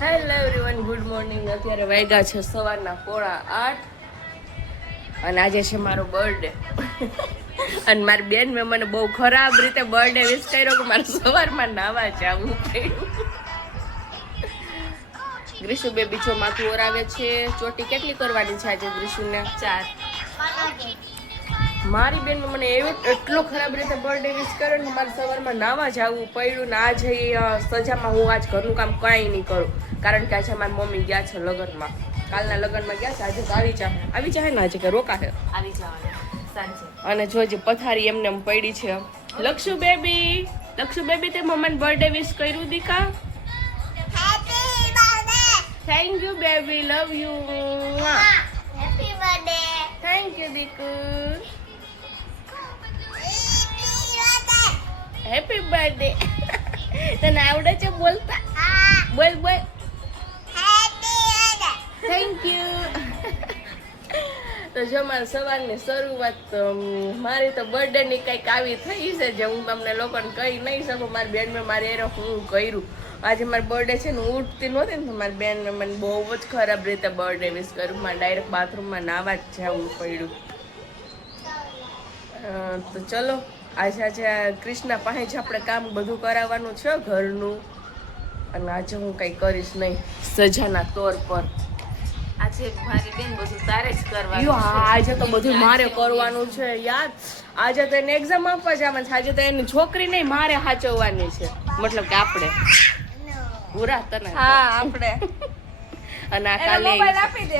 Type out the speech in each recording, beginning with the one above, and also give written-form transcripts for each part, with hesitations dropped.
Hello everyone, good morning. અત્યારે વાગ્યા છે સવારના 7:30 અને આજે છે મારો બર્થડે. અને મારી બેન મેં મને બહુ ખરાબ રીતે બર્થડે વિશ કર્યો કે મારે સવારમાં નાવા જવું પડ્યું. ગ્રીશુ બેબી છો માથું ઓરાવે છે. ચોટી કેટલી કરવાની છે આજે ગ્રીશુને? 4. મારી બેન મને એટલો ખરાબ રીતે બર્થડે વિશ કર્યો ને મારે સવારમાં નાવા જવું પડ્યું ને આજે સજામાં હું આજ ઘરનું કામ કાંઈ નહીં કરું કારણ કે આજે મારી મમ્મી ગયા છે લગ્નમાં. કાલના લગ્નમાં ગયા છે, આજે તો આવી જાય ને આજે કે રોકા છે આવી જવાનું સાંજે. અને જોજે પથારી એમને એમ પડી છે. લક્ષુ બેબી તે મમ્માને બર્થડે વિશ કર્યું દીકા? Thank you baby, love you. Happy birthday. Thank you દીકુ. Happy birthday. તને આવડે છે બોલતા? બોલ બોલ. Thank you. તો જો મારે સવારની શરૂઆત મારી તો બર્થડે ની કંઈક આવી થઈ છે જે હું તમને લોકોને કહી નહીં શકું. મારી બેન મેં મારી એરો હું કર્યું. આજે મારી બર્થડે છે ને હું ઉઠતી નહોતી ને તો મારી બેન મેં મને બહુ જ ખરાબ રીતે બર્થડે વિશ કર્યું. મારે ડાયરેક્ટ બાથરૂમમાં નાવા જ જવું પડ્યું. તો ચલો આજે કૃષ્ણા પાસે જ આપણે કામ બધું કરાવવાનું છે ઘરનું. અને આજે હું કંઈ કરીશ નહીં સજાના તોર પર. આજે મારી બેન બધું તારે જ કરવાનું છે. આજે તો બધું મારે કરવાનું છે યાર. આજે તો એને એક્ઝામ આપવા જવાનું છે. આજે તો એની છોકરી નહીં મારે સાચવવાની છે. મતલબ કે આપણે પૂરા તને. હા આપણે. અને આ કાલે મોબાઈલ આપી દે.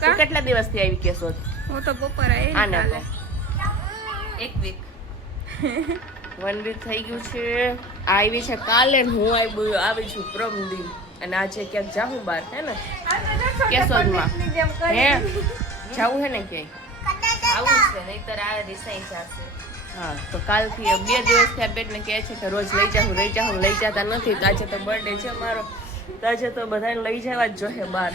હું કેટલા દિવસથી આવી કેસો? હું તો બપોરે આવી કાલે 1 વીક 1 વીક થઈ ગયું છે. આવી છે કાલે હું આવી છું પ્રમદી. અને આજે ક્યાંક જાઉં બહાર હે ને કેશોદમાં હે જાવું હે ને ક્યાંય આવું છે નહીતર આ રિસાઈ જશે. હા તો કાલથી 2 દિવસથી આ બેનને કહે છે કે રોજ લઈ જાઉં લઈ જતા નથી. તો આજે તો બર્થડે છે મારો તો આજે તો બધાને લઈ જવા જ જોઈએ બહાર.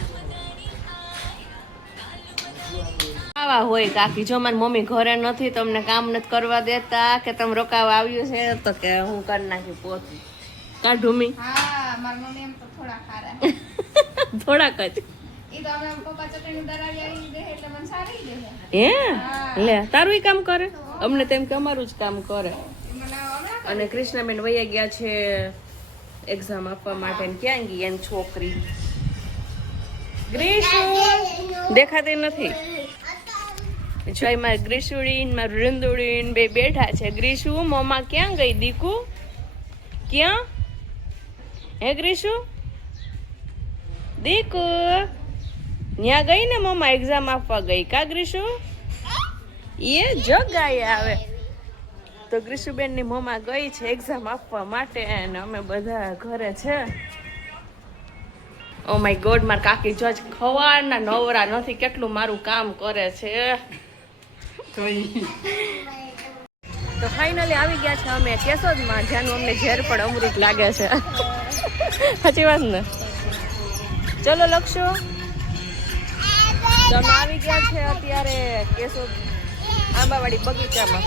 આવા હોય કાકી જો મારી મમ્મી ઘરે નથી તમને કામ નથી કરવા દેતા કે તમે રોકાવા આવ્યું છે તો કે હું કરી નાખી પોતું કા ઢૂમી. હા મારી મમ્મી એમ તો થોડા ખારા થોડાક જ ઈ તો અમે પપ્પા ચટણી દરાવી આવી દે એટલે મને સારી દે. હે લે તારું ઈ કામ કરે અમને તેમ કે અમારું જ કામ કરે. અને કૃષ્ણાબેન વૈયા ગયા છે એક્ઝામ આપવા માટે. ક્યાં ગઈ એની છોકરી ગ્રીશુ? દેખાતી નથી. જોઈ મારી ગ્રીશુડી મારું રીંદુડી બે બેઠા છે. ગ્રીશુ મમ્મા ક્યાં ગઈ? દીકુ ક્યાં હે ગ્રીશુ? દીકુ ત્યાં ગઈ ને મમ્મા એક્ઝામ આપવા ગઈ કા ગ્રીશુ? એ જો ગાય આવે તો ગ્રીશુબેન ની મમ્મા ગઈ છે એક્ઝામ આપવા માટે અને અમે બધા ઘરે છે. ઓ માય ગોડ માર કાકી જો ખવાના નવરા નથી કેટલું મારું કામ કરે છે. તો ફાઇનલી આવી ગયા છે અમે કેશોદમાં જ્યાંનું અમને ઝેર પણ અમૃત લાગે છે. સાચી વાત ને? ચલો લક્ષો તમે આવી ગયા છે અત્યારે કેશોદ આંબાવાડી બગીચામાં.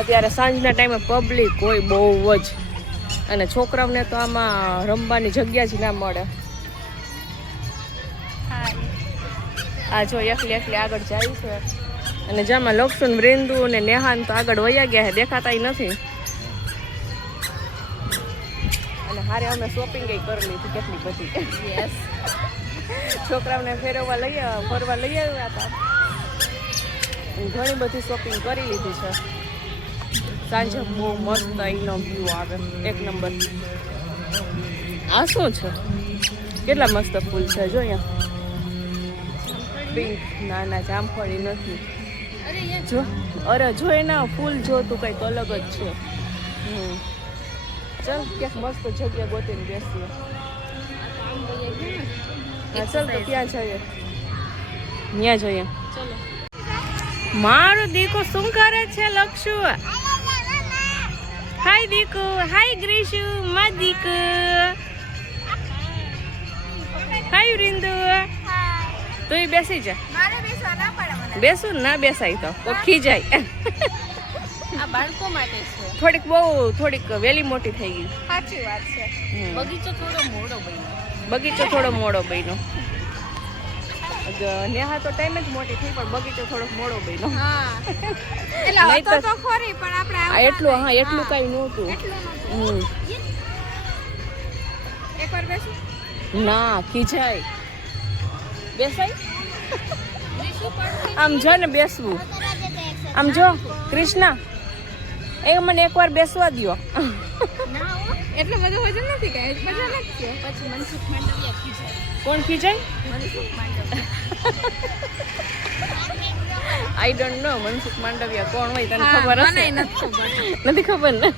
અત્યારે સાંજના ટાઈમે પબ્લિક હોય બહુ જ અને છોકરાઓને તો આમાં રમવાની જગ્યા જ ના મળે. આ જો એકલી આગળ જાય છે અને જેમાં લક્ષુ ને વૃંદુ ને નેહાન તો આગળ વયા ગયા છે દેખાતા નથી. અને હારે અમે શોપિંગ કરી લીધી કેટલી બધી. યસ છોકરાઓને ફરવા લઈ આવ્યા હતા. ઘણી બધી શોપિંગ કરી લીધી છે. સાંજે બહુ મસ્ત અહીંનો વ્યૂ આવે 1 નંબર. આ શું છે? કેટલા મસ્ત ફૂલ છે જો અહીંયા પિંક. ના જામફળી નથી. જો અરે જો એના ફૂલ જો તું કંઈક અલગ જ છે. ચાલ ક્યાંક મસ્ત જગ્યા ગોતીને બેસીએ. હા ચાલ તો ત્યાં જઈએ ચલો. મારો દીકો શું કરે છે લક્ષુ? હાય દીકુ, હાય ગ્રીશુ, મા દીકુ, હાય વૃંદુ. તું બેસી જા. મારે બેસવા ના પડે મને. બેસું ના બેસાય તો ખી જાય. આ બાળકો માટે છે. થોડીક વેલી મોટી થઈ ગઈ. સાચી વાત છે. બગીચો થોડો મોડો બન્યો. નેહા તો ટાઈમ જ મોટી થઈ પણ બગીચો થોડોક મોડો બન્યો. હા એટલે નહીં હતો તો ખરી પણ આપણે એટલું કઈ નહોતું. એકવાર બેસું ના ખીજાય બેસાય આમ જો ને બેસવું આમ જો કૃષ્ણા એ મને એકવાર બેસવા દ્યો. એટલો બધો વજન નથી કે મજા નથી. પછી મનસુખ માંડવિયા ખીજાય. કોણ ખીજાય? Mansukh Mandaviya. I don't know Mansukh Mandaviya કોણ હોય તને ખબર હશે? નથી ખબર ને.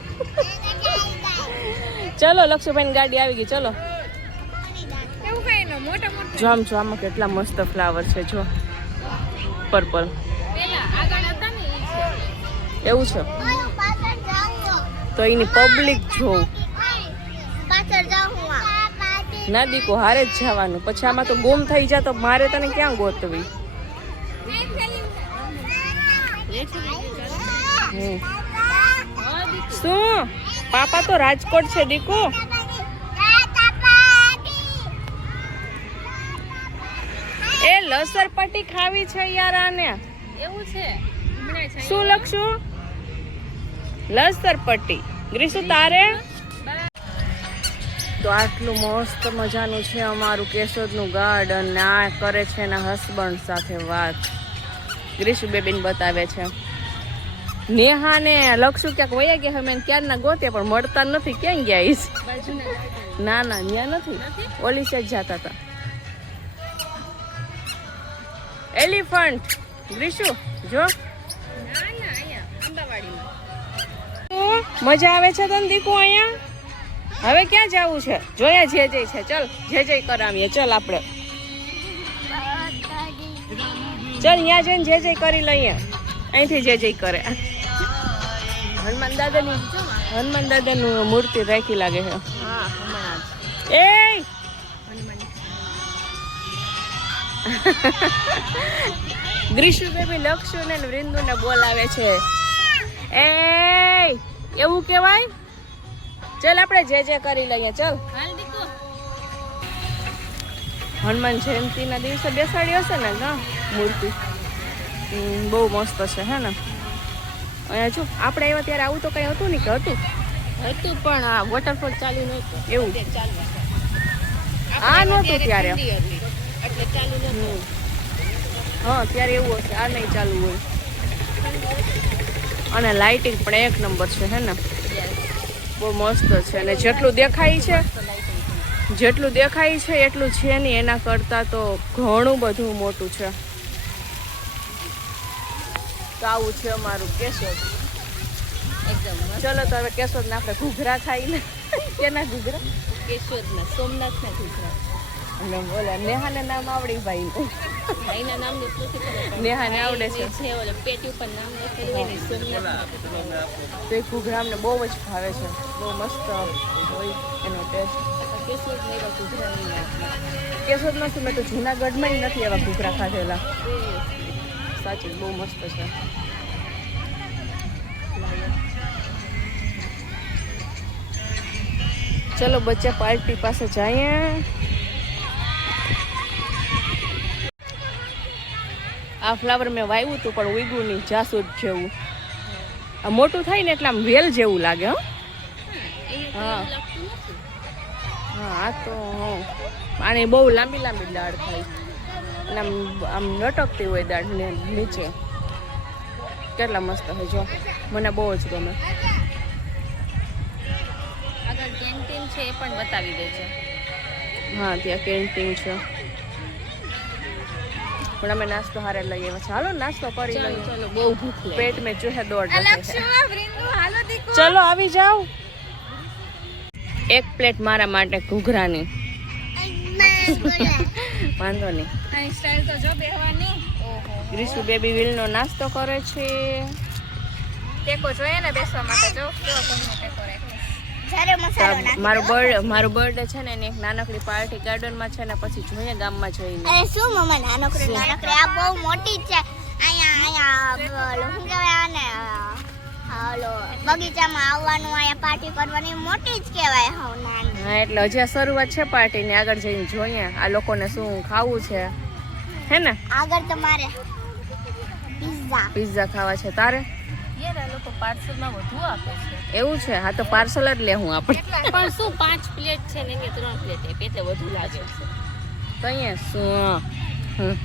ચલો લક્ષુભાઈ ની ગાડી આવી ગઈ. ચલો એવું કઈ ન મોટા મોટા જો આમાં કેટલા મસ્ત ફ્લાવર છે. જો પર્પલ પેલા આગળ હતા ને ઈ છે. એવું છે તો એની પબ્લિક જોઉં ના દીકો હારે જ જવાનું. પછી આમાં તો ગુમ થઈ જા તો મારે તને ક્યાં ગોતવી? શું પાપા તો રાજકોટ છે દીકો. એ લસર પટ્ટી ખાવી છે યાર આને. એવું છે શું લખશું? લસર પટ્ટી. ગ્રીસુ તારે તો આટલું મસ્ત મજાનું છે અમારું કેશોદનું ગાર્ડન ને આ કરે છે એના હસબન્ડ સાથે વાત. ગ્રીસુ બેબીને બતાવે છે. નેહા ને લક્ષુ ક્યાંક વયા ગયા અમે ક્યારના ગોતે પણ મળતા નથી. ક્યાં ગયા ઈસ? ના ત્યાં નથી. ઓલી સાઈડ જતા હતા. એલિફન્ટ ગ્રીસુ જો મજા આવે છે તને દીકુ અહીંયા? હવે ક્યાં જવું છે? જોયા જે જય છે. ચલ જે કરાવીએ. ચલ આપણે ચલ ત્યાં જઈને જે કરી લઈએ. અહીંથી જે કરે. હનુમાન દાદાની મૂર્તિ રાખી લાગે છે. એ ગ્રીશુ બેબી લક્ષુ ને વૃંદુ ને બોલાવે છે. એ એવું કેવાય? ચલ આપણે જે કરી લઈએ. ચલ હનુમાન જયંતિ ના દિવસે બેસાડી હશે ને મૂર્તિ. બહુ મસ્ત છે હે ને. અહીંયા જો આપણે આવ્યા ત્યારે આવું તો કઈ હતું નહીં કે હતું પણ આ વોટરફોલ ચાલુ નહોતું. એવું આ નહોતું ત્યારે. હા ત્યારે એવું હશે. આ નહીં ચાલુ હોય. અને લાઇટિંગ પણ એક નંબર છે હે ને. બહુ મસ્ત છે. અને જેટલું દેખાય છે એટલું છે નહીં. એના કરતા તો ઘણું બધું મોટું છે. તો આવું છે અમારું કેશોદ. ચલો તો હવે કેશોદ ને આપણે ઘૂઘરા ખાઈને. કેના ઘૂઘરા? કેશોદ ના સોમનાથ ના ઘૂઘરા. અને બોલે નેહાને નામ આવડી ભાઈ ભાઈના નામ નથી ખબર. નેહાને આવડે છે. ઓલે પેટી ઉપર નામ લખેલું હોય ને સોમનાથ. તો એ ઘૂઘરા અમને બહુ જ ભાવે છે. બહુ મસ્ત હોય એનો ટેસ્ટ. કેશોદ ને એવા ઘૂઘરા નહીં. કેશોદ નથી. મેં તો જુનાગઢમાં નથી એવા ઘૂઘરા ખાધેલા. સાચી બહુ મસ્ત છે. ચલો બચ્ચા પાર્ટી પાસે જઈએ. આ ફ્લાવર મેં વાવ્યું હતું પણ ઉગ્યું નહીં. જાસૂદ જેવું આ મોટું થાય ને એટલે આમ વેલ જેવું લાગે. હા આ તો આની બહુ લાંબી દાળ થાય અને આમ લટકતી હોય દાળ ને નીચે. કેટલા મસ્ત છે જો. મને બહુ જ ગમે. આગળ કેન્ટીન છે એ પણ બતાવી દે છે. હા ત્યાં કેન્ટીન છે પણ અમે નાસ્તો હારે લઈ આવ્યા છે. હાલો નાસ્તો કરી લઈએ. ચલો બહુ ભૂખ લાગી. પેટ મેં ચૂહે દોડ રहे हैं. હાલો દીકુ ચલો આવી જાઓ. એક પ્લેટ મારા માટે ઘૂઘરાની. વાંધો નહીં. આ સ્ટાઈલ તો જો બેહવાની. ઓહો ગ્રીસુ બેબી વિલનો નાસ્તો કરે છે. ટેકો જોઈએ ને બેસવા માટે. જો કેવો ઘરનો ટેકો રાખ્યો. મારું બર્થડે છે ને એની એક નાનકડી પાર્ટી ગાર્ડનમાં છે ને પછી જોઈએ ગામમાં જઈને. અરે શું મમ્મા નાનકડી આ બહુ મોટી છે. અહીંયા શું કહેવાય આને હાલો બગીચામાં આવવાનું આયા પાર્ટી કરવાની મોટી જ કહેવાય હાવ નાની. હા એટલે હજી આ શરૂઆત છે પાર્ટીની, આગળ જઈને જોઈએ આ લોકોને શું ખાવું છે, હે ને? આગળ તમારે પિઝા ખાવા છે તારે? યાર આ લોકો પાર્સલમાં વધુ આપે છે. એવું છે? હા તો પાર્સલ જ લેવું આપણે. પણ શું 5 પ્લેટ છે ને એને 3 પ્લેટ એટલે વધુ લાગે છે. તો અહીંયા શું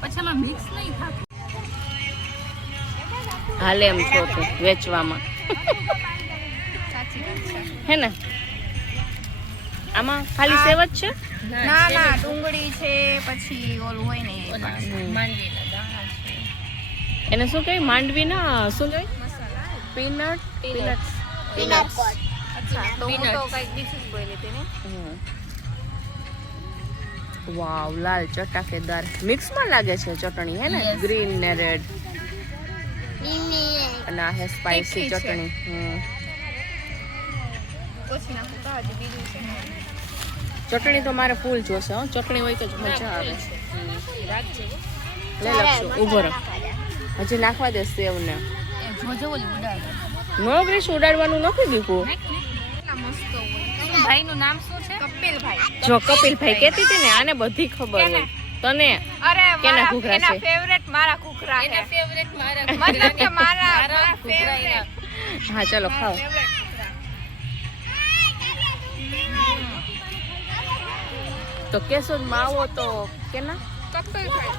પછી આમાં મિક્સ નહીં થતું. હાલે એમ છો તું વેચવામાં, હે ને? આમાં ખાલી સેવ જ છે? ના ના ડુંગળી છે, પછી ઓલું હોય ને માંડવીના દાણા છે. એને શું કહે? માંડવી ના શું કહે? પીનટ. પીનટ કોટ. અચ્છા તો હું તો કંઈક બીજું જ બોલી હતી ને. વાવ, લાલ ચટાકેદાર મિક્સમાં લાગે છે ચટણી, હે ને? Yes. ગ્રીન ને રેડ, લીલી અને આ હે સ્પાઈસી તીખી છે. ચટણી. ઓછી નાખું તો હજી બીજું છે ને. ચટણી તો મારે ફૂલ જોશે હો, ચટણી હોય તો જ મજા આવે. રાખજે. લે લક્ષુ ઊભો રહો, હજી નાખવા દે સેવ ને. જોજો ઓલી ઉડાડે. નો ગ્રીસ ઉડાડવાનું નથી દીકું. કેટલા મસ્ત હોય. ભાઈનું નામ શું છે? કપિલભાઈ. જો કપિલભાઈ કહેતી હતી ને, આને બધી ખબર હોય. તને અરે કેના ઘૂઘરા છે? ફેવરેટ મારા ઘૂઘરા છે. એના ફેવરેટ મારા મતલબ કે મારા ઘૂઘરા એના. હા ચલો ખાઓ. તો કેશોદમાં આવો તો કેના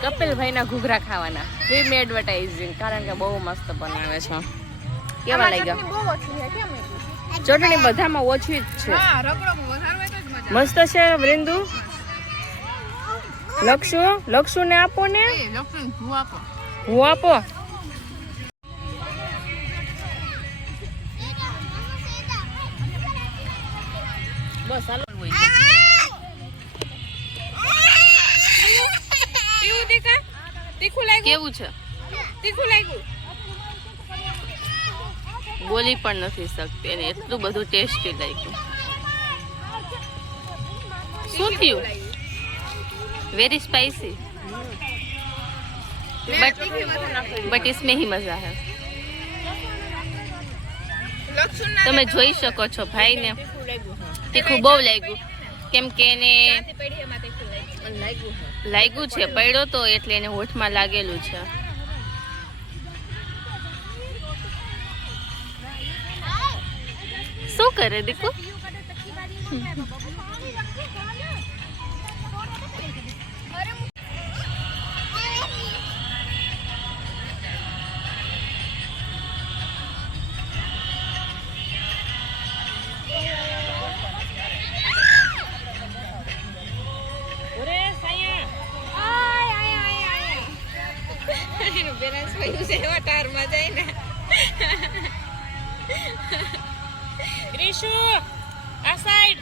કપિલભાઈ ના ઘૂઘરા ખાવાના, ફ્રી મે એડવર્ટાઇઝિંગ, કારણ કે બહુ મસ્ત બનાવે છે. કેવા લાગ્યા? બહુ ઓછી છે કેમ એટલી? ચટણી બધામાં ઓછી જ છે. હા રગડોમાં વધારે હોય તો જ મજા મસ્ત છે વૃંદુ. લક્ષુ ને આપો ને. આવે. લક્ષ્મણ ભૂ આપો. હું આપો. બસ હાલો. કેવું દેખા? તીખું લાગ્યું? કેવું છે? તીખું લાગ્યું? બોલી પણ નથી શકતી, એને એટલું બધું ટેસ્ટી લાગ્યું. શું થયું? वेरी स्पाइसी बट इसमें ही मजा है. તમે જોઈ શકો છો ભાઈને તીખું બહુ લાગ્યું, કેમ કે એને લાગ્યું છે, પડ્યો તો એટલે એને હોઠમાં લાગેલું છે. શું કરે દીકુ? રીશુ આ સાઈડ.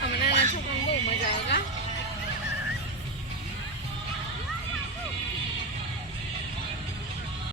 હમણાં ના છોકરાને બહુ